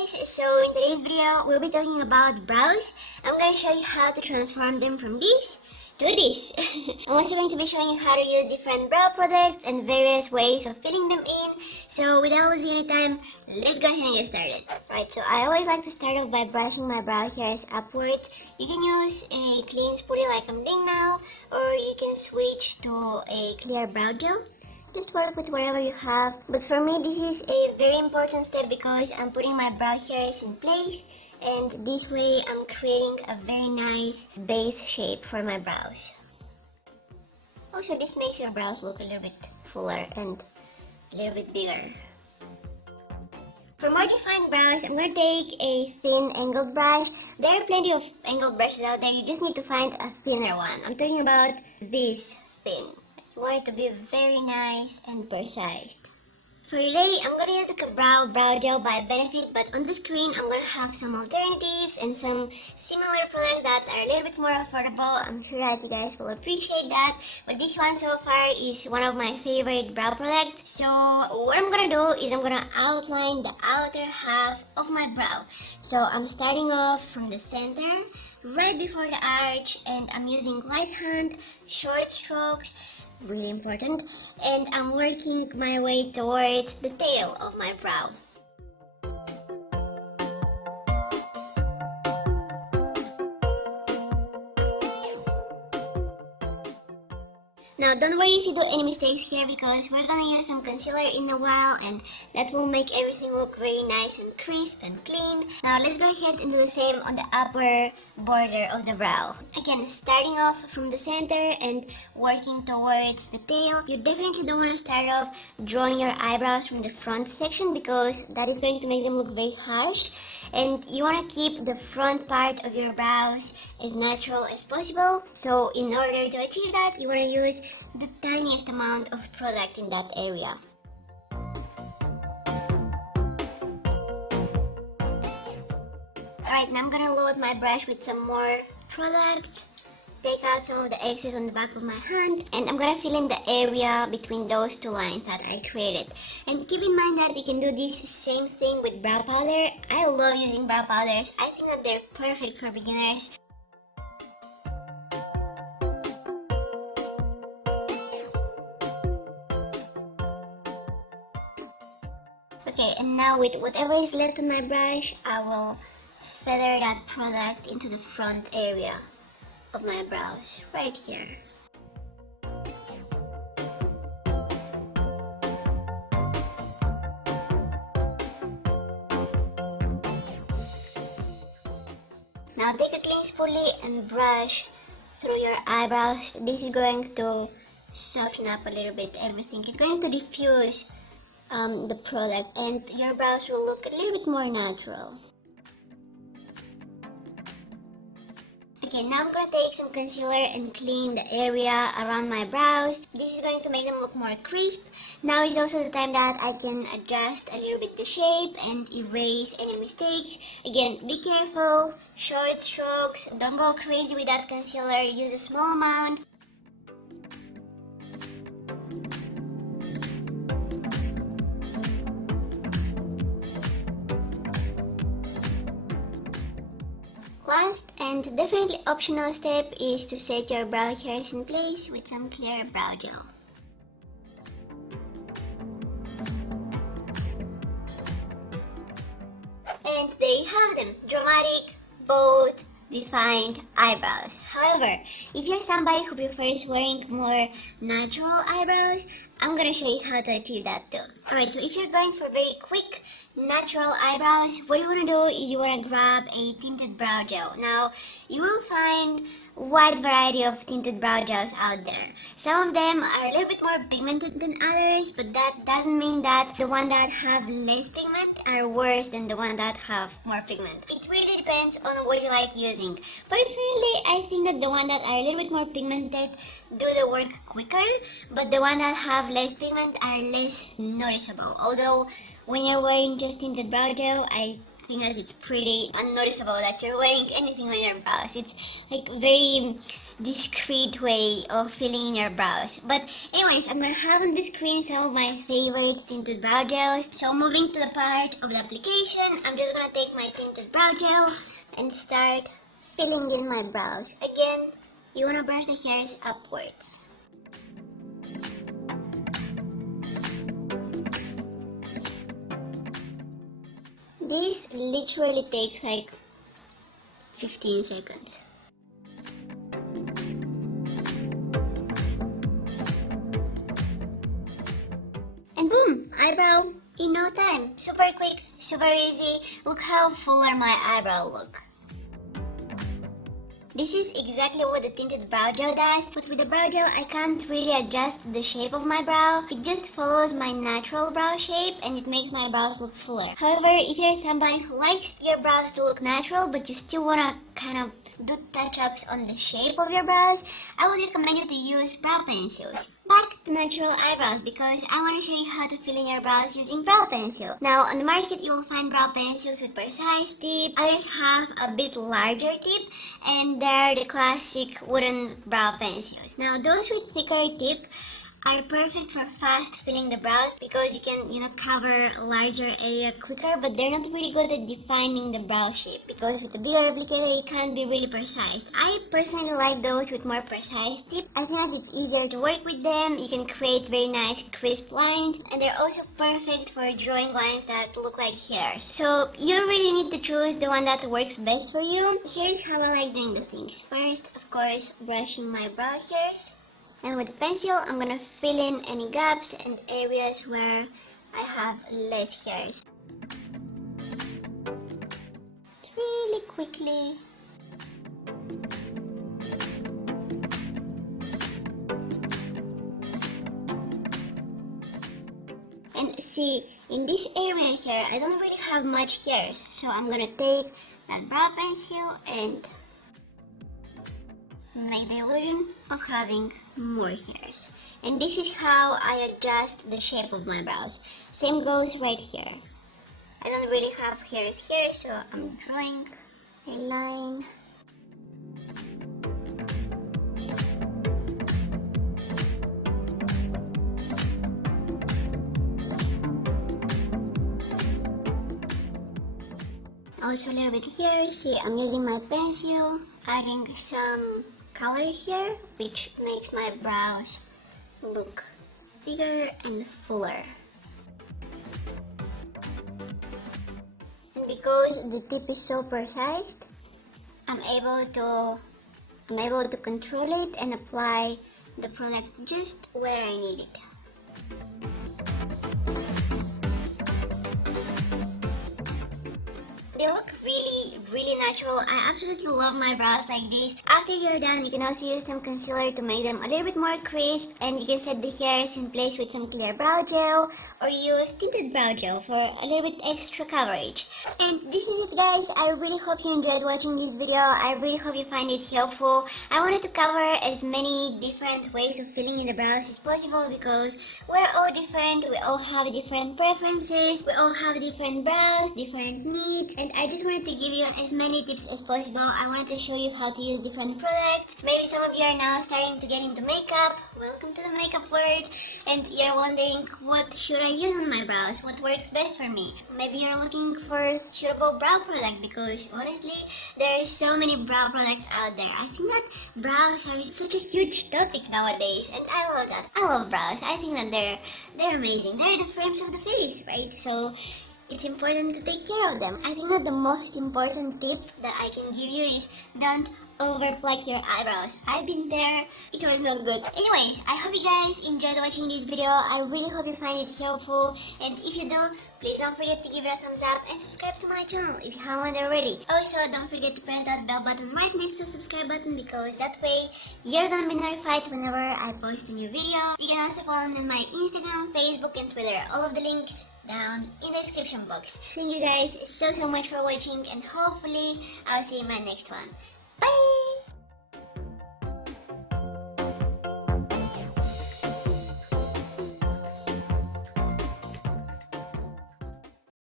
guys, so in today's video we'll be talking about brows. I'm going to show you how to transform them from this to this. I'm also going to be showing you how to use different brow products and various ways of filling them in. So without losing any time, let's go ahead and get started. Right, so I always like to start off by brushing my brow hairs upwards. You can use a clean spoolie like I'm doing now, or you can switch to a clear brow gel. Just work with whatever you have, but for me this is a very important step because I'm putting my brow hairs in place, and this way I'm creating a very nice base shape for my brows. Also, this makes your brows look a little bit fuller and a little bit bigger. For more defined brows, I'm going to take a thin angled brush. There are plenty of angled brushes out there, you just need to find a thinner one. I'm talking about this thin. You want it to be very nice and precise. For today, I'm going to use the brow gel by Benefit, but on the screen I'm going to have some alternatives and some similar products that are a little bit more affordable. I'm sure that you guys will appreciate that, but this one so far is one of my favorite brow products. So what I'm going to do is I'm going to outline the outer half of my brow. So I'm starting off from the center, right before the arch, and I'm using light hand, short strokes, really important, and I'm working my way towards the tail of my brow. Now don't worry if you do any mistakes here because we're gonna use some concealer in a while, and that will make everything look very nice and crisp and clean. Now let's go ahead and do the same on the upper border of the brow. Again, starting off from the center and working towards the tail. You definitely don't want to start off drawing your eyebrows from the front section because that is going to make them look very harsh. And you want to keep the front part of your brows as natural as possible. So in order to achieve that, you want to use the tiniest amount of product in that area. Alright, now I'm gonna load my brush with some more product, take out some of the excess on the back of my hand, and I'm gonna fill in the area between those two lines that I created. And keep in mind that you can do this same thing with brow powder. I love using brow powders. I think that they're perfect for beginners. Okay, and now with whatever is left on my brush, I will feather that product into the front area of my brows, right here. Now take a clean spoolie and brush through your eyebrows. This is going to soften up a little bit everything. It's going to diffuse the product, and your brows will look a little bit more natural. Okay, now I'm going to take some concealer and clean the area around my brows. This is going to make them look more crisp. Now is also the time that I can adjust a little bit the shape and erase any mistakes. Again, be careful, short strokes, don't go crazy with that concealer, use a small amount. Last and definitely optional step is to set your brow hairs in place with some clear brow gel. And there you have them, dramatic, bold, defined eyebrows. However, if you're somebody who prefers wearing more natural eyebrows, I'm gonna show you how to achieve that too. Alright, so if you're going for very quick, natural eyebrows, what you want to do is you want to grab a tinted brow gel. Now, you will find a wide variety of tinted brow gels out there. Some of them are a little bit more pigmented than others, but that doesn't mean that the ones that have less pigment are worse than the ones that have more pigment. It really depends on what you like using. Personally, I think that the ones that are a little bit more pigmented do the work quicker, but the ones that have less pigment are less noticeable. Although when you're wearing just tinted brow gel, I think that it's pretty unnoticeable that you're wearing anything on your brows. It's like very discreet way of filling in your brows. But anyways, I'm gonna have on the screen some of my favorite tinted brow gels. So moving to the part of the application, I'm just gonna take my tinted brow gel and start filling in my brows. Again, you wanna brush the hairs upwards. This literally takes like 15 seconds. And boom! Eyebrow in no time. Super quick, super easy. Look how fuller my eyebrow look. This is exactly what the tinted brow gel does, but with the brow gel I can't really adjust the shape of my brow. It just follows my natural brow shape and it makes my brows look fuller. However, if you're somebody who likes your brows to look natural but you still wanna kind of do touch-ups on the shape of your brows, I would recommend you to use brow pencils. Back to natural eyebrows because I want to show you how to fill in your brows using brow pencil. Now on the market you will find brow pencils with precise tip, others have a bit larger tip, and they're the classic wooden brow pencils. Now those with thicker tip are perfect for fast filling the brows because you can, cover a larger area quicker, but they're not really good at defining the brow shape because with the bigger applicator you can't be really precise. I personally like those with more precise tip. I think that it's easier to work with them. You can create very nice crisp lines, and they're also perfect for drawing lines that look like hairs. So you really need to choose the one that works best for you. Here's how I like doing the things. First, of course, brushing my brow hairs. And with the pencil, I'm gonna fill in any gaps and areas where I have less hairs. Really quickly. And see, in this area here, I don't really have much hairs. So I'm gonna take that brow pencil and make the illusion of having more hairs. And this is how I adjust the shape of my brows. Same goes right here. I don't really have hairs here, so I'm drawing a line. Also a little bit here. See, I'm using my pencil, adding some color here, which makes my brows look bigger and fuller. And because the tip is so precise, I'm able to control it and apply the product just where I need it. They look really natural. I absolutely love my brows like this. After you're done, you can also use some concealer to make them a little bit more crisp, and you can set the hairs in place with some clear brow gel or use tinted brow gel for a little bit extra coverage. And this is it, guys. I really hope you enjoyed watching this video. I really hope you find it helpful. I wanted to cover as many different ways of filling in the brows as possible because we're all different. We all have different preferences. We all have different brows, different needs, and I just wanted to give you as many tips as possible. I wanted to show you how to use different products. Maybe some of you are now starting to get into makeup. Welcome to the makeup world. And you're wondering, what should I use on my brows? What works best for me? Maybe you're looking for a suitable brow product because honestly, there are so many brow products out there. I think that brows are such a huge topic nowadays, and I love that. I love brows. I think that they're amazing. They're the frames of the face, right? So it's important to take care of them. I think that the most important tip that I can give you is don't overpluck your eyebrows. I've been there. It was not good. Anyways, I hope you guys enjoyed watching this video. I really hope you find it helpful. And if you do, please don't forget to give it a thumbs up and subscribe to my channel if you haven't already. Also, don't forget to press that bell button right next to the subscribe button because that way you're gonna be notified whenever I post a new video. You can also follow me on my Instagram, Facebook, and Twitter. All of the links down in the description box. Thank you guys so much for watching, and hopefully I'll see you in my next one. Bye!